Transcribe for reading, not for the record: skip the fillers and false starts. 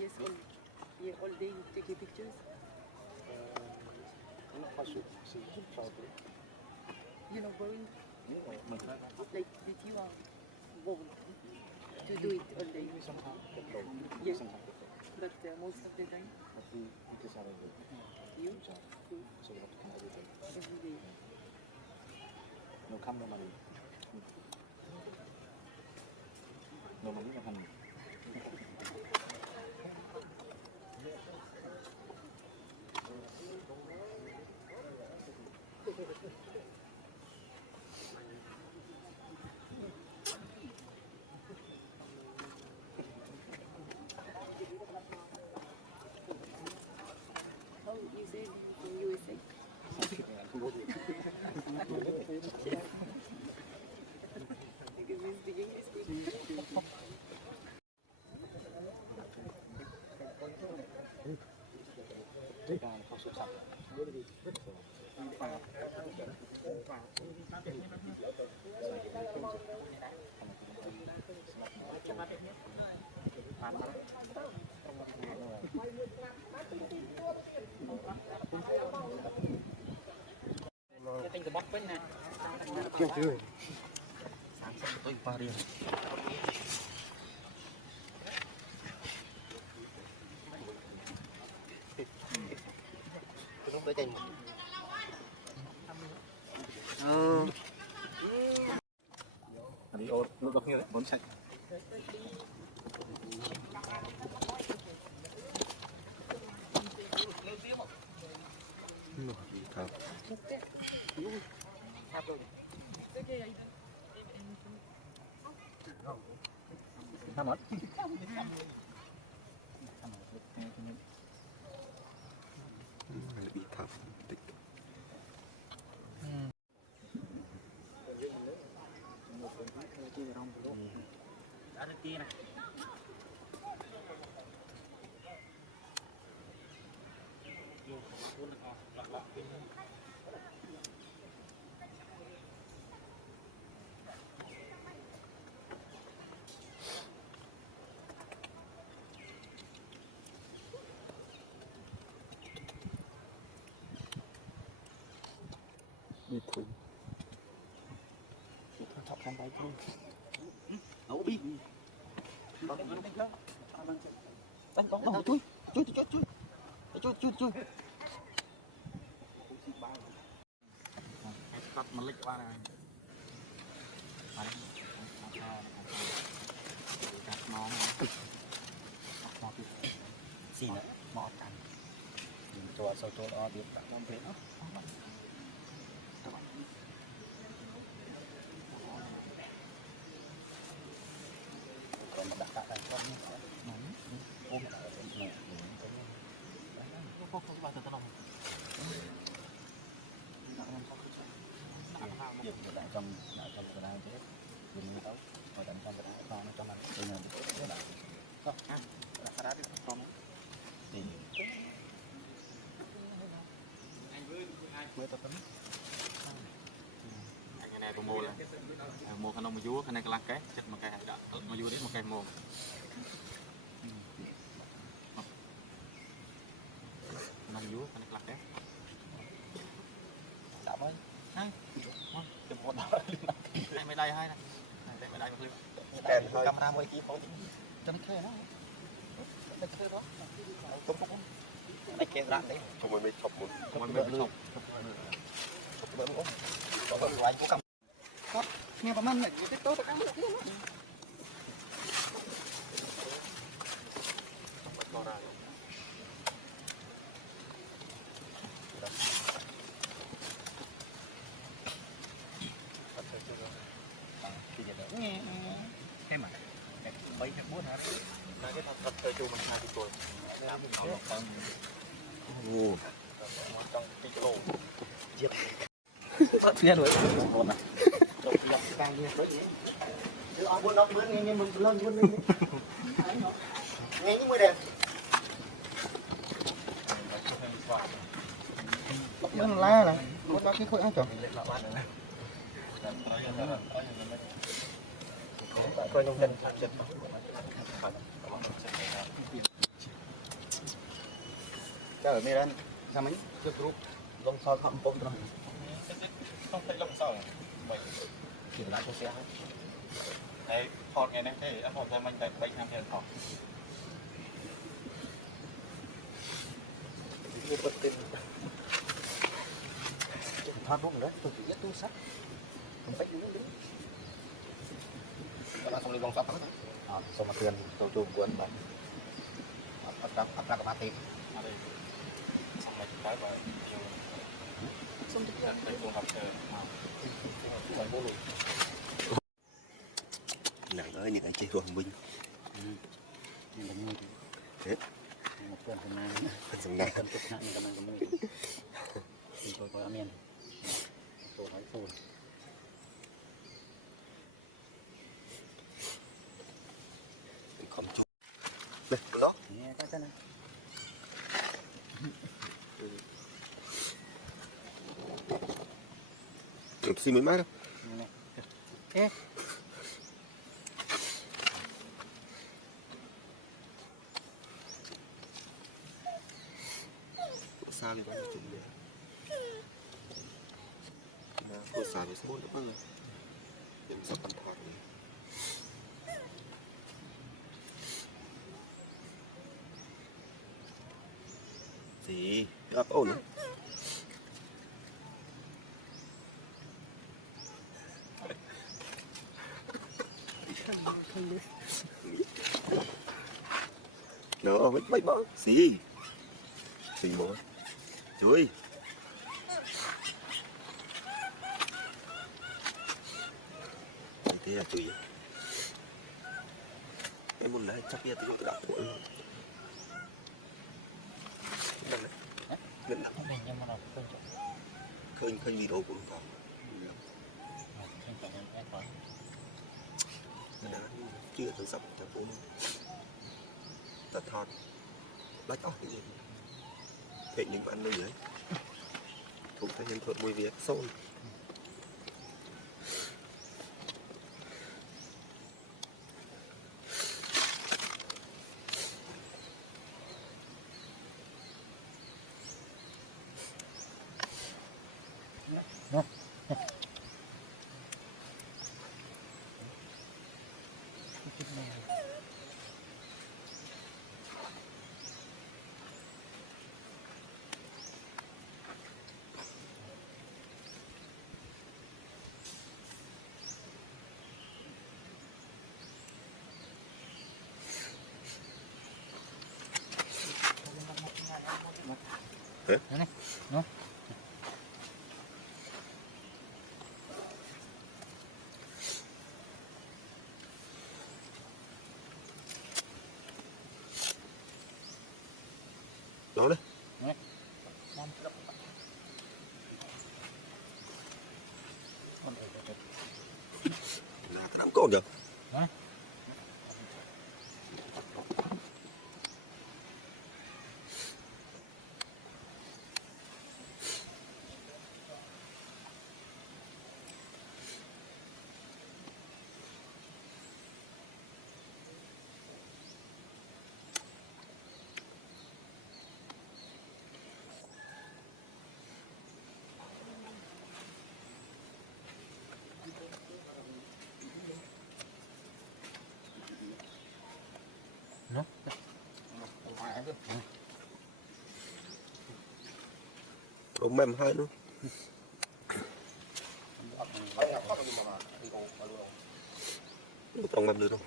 Yes, all day taking pictures. You know, boring. Like, did you are bored to do it all day? Yes, but most of the time, you every day. No come normally. Normally nó thành How you say in USA? Because we speak English. không xuất sắc. Tinh cái bóc bên này. Chưa chưa. Tôi qua đi. Tôi tới trên. Đi ô nó đọc như thế, bốn sạch. Sao mất? Bị thập tịch. Đã được kia này. Đi thử. Thọc sang tay thôi. Nấu bi. Đánh bóng đầu chui. Chui. Cắt mà lệch qua này. Cắt món. Xin ạ. Mọ cắn. Cho sâu cho nó biết cả món thế đó. Còn đặt cả tay con ôm Không bao giờ tao lòng. đại trong cái đai thế dùng như tấu rồi đánh trong cái đai con nó cho mình bây giờ nó đã không ăn là cái đá đi con thì quê tao tính Anh này tôi mua khăn ông mà vú, khăn này cái lăng cái, chặt một cái đã mà vú đấy một cái mua. Khăn vú, khăn này cái lăng cái. đã mới Hai. chụp một đó Đây mới đây hai này. Đây mới đây một lưu. đèn camera mới kia thôi cho nó khê nó đây khê đó tốt không đây khê ra đấy không mới chọc một Mình mới chụp. có người anh cũng cầm có nghe bà Mân này cái tốt tôi cắm được luôn nghe Thêm à? mấy cái bút hả Đây cái thật tới chu mình 20 tuổi. ồ Trong cái lô. giết phát phiên rồi đầu tiên càng nhiều chứ ông buôn ông bướn nghe mình lên buôn lên nghe những người đẹp bóc bướn la này con bác cái khối ăn chồng coi nông dân cái ở đây sao mấy cái group lông soi không bông rồi không thấy lông sao chỉ lại cho xe đấy thọt ngày nay thế thọt cho mình tại bệnh ham tiền thọt như bật tên thoát luôn đấy tôi chỉ biết tôi sắt không phải đúng đúng nó không đi bông sắt lắm xong mà tiền tôi chùm của anh bạn ấp ra cái ba tiền xong rồi cái và Xong thì cái cuộc học nặng ơi những cái chế ruộng binh thế một tuần hôm nay phần sông này cần tục hạn như cái này thì tôi có amen tôi nói phun không chụp đây đó nghe cái này chụp xin mấy mát đâu ê xa đi bao nhiêu chuyện đấy cô xài với số nữa bao giờ em sắp ăn thọt rồi gì ấp ổn nữa nữa mấy bữa gì bữa chuối thế là chuối em muốn lấy chắc biết tôi đọc của luôn mình nhưng mà nó không khơi video của nó không phải em ép quá chưa từng sắp cho bố tật thọt lấy tóc cái gì thế những bạn nơi dưới thuộc thể hiện thuật mùi việt sôi này nó đó đấy là cái đám cồn được nó ốm mềm hai nữa không mềm được đâu